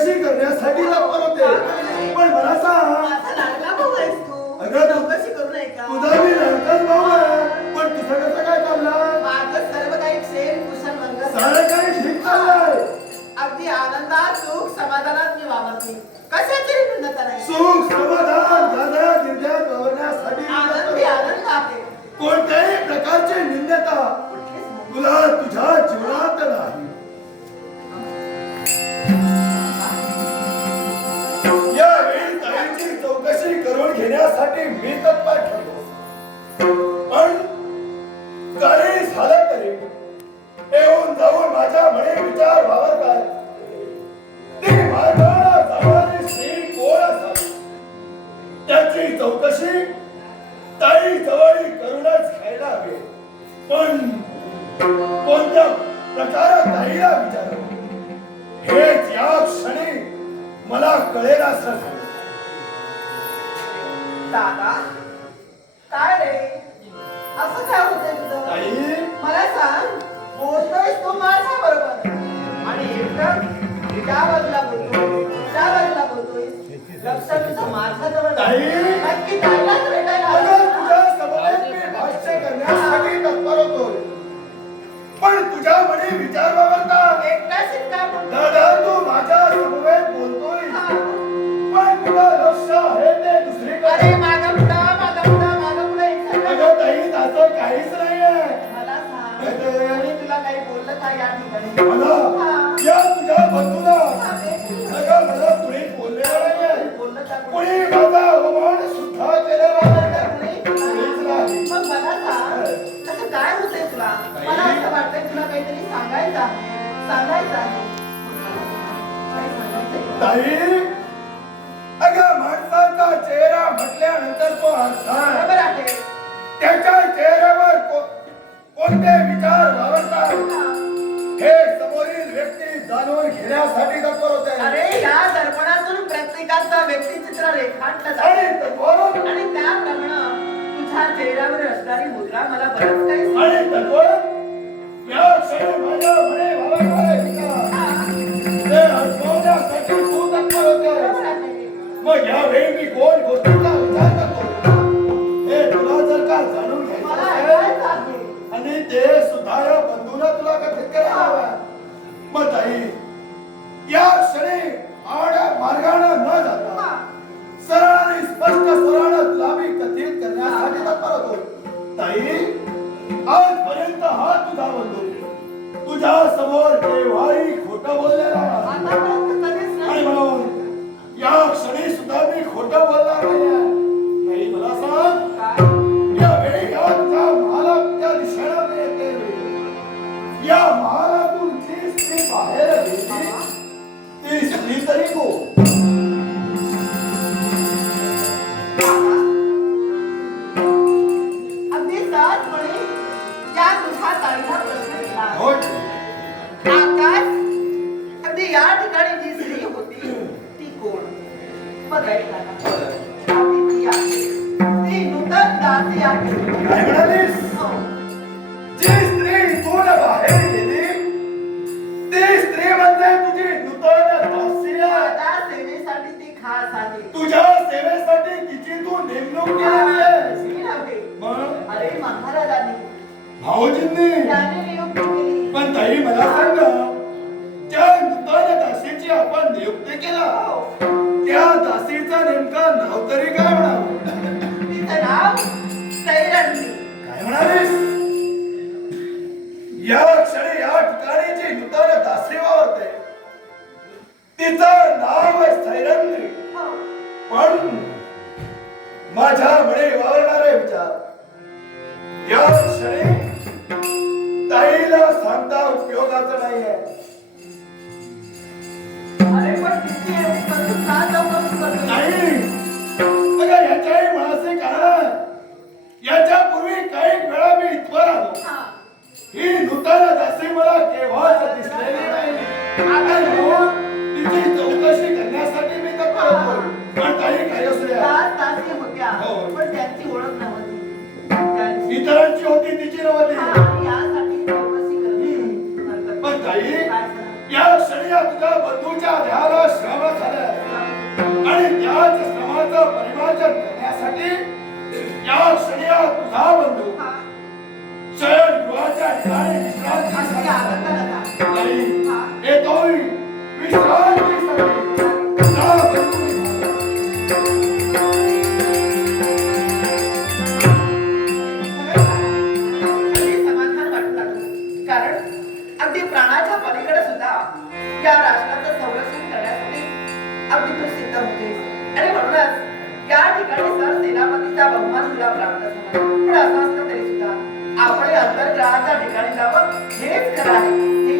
चौकशी करण्यासाठी तत्पर होते. पण मला सांग. अगं, तुझा मी लडकाच भाऊ आहे पण तुझं घेण्यासाठी मी तत्पर ठरलो. पण काही झालं तरी येऊन जाऊन माझ्या मने विचार वावरतात ती मार्गाला जाणारी स्त्री कोण असावी? त्याची चौकशी ताई जवळी करूनच घ्यायला हवी. पण कोणत्या प्रकारात ताईला विचार हेच या क्षणी मला कळेल असं झालं. दादा. काय रे? असं काय होतंय तुझं? मला सांग बोलतोयस तू माझ्या बरोबर. आणि त्या बाजूला बोलतोय त्या बाजूला बोलतोय. लक्ष तुझं माझ्या जवळ ताई! नक्की ताईलाच भेटायला अगं आलोय तुझ्या ना? मला. या तुझ्या बंधूला तेच. अगं मला कुणी बोललेलं नाहीये बोललं का कोणी? कुणी माझा अवमान सुद्धा केलेला बोललं नाही का कोणी? कुणीच नाही मग मला सांग, असं काय होतंय तुला? मला असं वाटतंय तुला काहीतरी सांगायचं आहे. सांगायचं आहे. काय सांगायचंय तुला? ताई अगं माणसाचा चेहरा म्हटल्यानंतर तो. त्याच्या चेहऱ्यावर कोणते विचार हे समोरील व्यक्ती जाणून घेण्यासाठी तत्पर होते. अरे या दर्पणातून प्रत्येकाचं व्यक्तिचित्र रेखाटलं आणि जातं तत्वर आणि त्याप्रमाणे तुझ्या चेहऱ्यावर असणारी मुद्रा मला बरंच काही सांगते. आणि तत्वर या क्षणी माझ्या मने ते तू तत्पर होते. मग यावेळी मी कोण गोष्टीचा ते सुद्धा या बंधूला तुला कथित करायला हवं मग ताई या क्षणी आड्या मार्गाने न जाता. सरळ आणि स्पष्ट स्वरानं तुला मी कथित करण्यासाठी तत्पर होतो ताई आजपर्यंत हा तुझा बंधू तुझ्या समोर केव्हाही खोटं बोललेला आणि. म्हणून या क्षणी सुद्धा मी खोटं बोलणार नाही सहजपणे या तुझ्या ताईला प्रश्न केला. आकाश, अगदी या ठिकाणी जी स्त्री होती ती कोण बघायला लागा. अगदी ती आहे. ती नूतन दासी आहे. काय म्हणालीस. जी स्त्री इथून बाहेर गेली ती स्त्री म्हणजे तुझी नूतन दासी आहे सेवेसाठी ती खास आहे. तुझ्या सेवेसाठी तिची तू नेमणूक केलेली भाऊजींनी पण ताई मला सांग त्या नूतन दासीची आपण नियुक्ती केला. त्या दासीचा नेमका नाव तरी काय म्हणावं? तिचं नाव सैरंगी काय म्हणालीस? या क्षणी या ठिकाणी जी नूतन दासी वावरते तिचं नाव आहे सैरंगी. पण माझ्या मने वावरणारे विचार. या क्षणी का चौकशी करतोय? नाही अगं याच्याही मनाचे कारण. याच्या पूर्वी काही वेळा मी इथवर आलो. हा. ही नूतन दासी मला केव्हाच दिसलेली नाही. आता बंधूच्या देहाला श्रम झालं. आणि त्याच श्रमाचं परिमार्जन करण्यासाठी या क्षणी हा. तुझा बंधू. शयन गृहाच्या ठिकाणी विश्रांतीसाठी आणि म्हणूनच या ठिकाणी सर सेनापतीचा बहुमान तुला प्राप्त झाला. पण असं असलं तरी सुद्धा आपण अंतर्ग्रहाच्या ठिकाणी जावं हेच खरं आहे.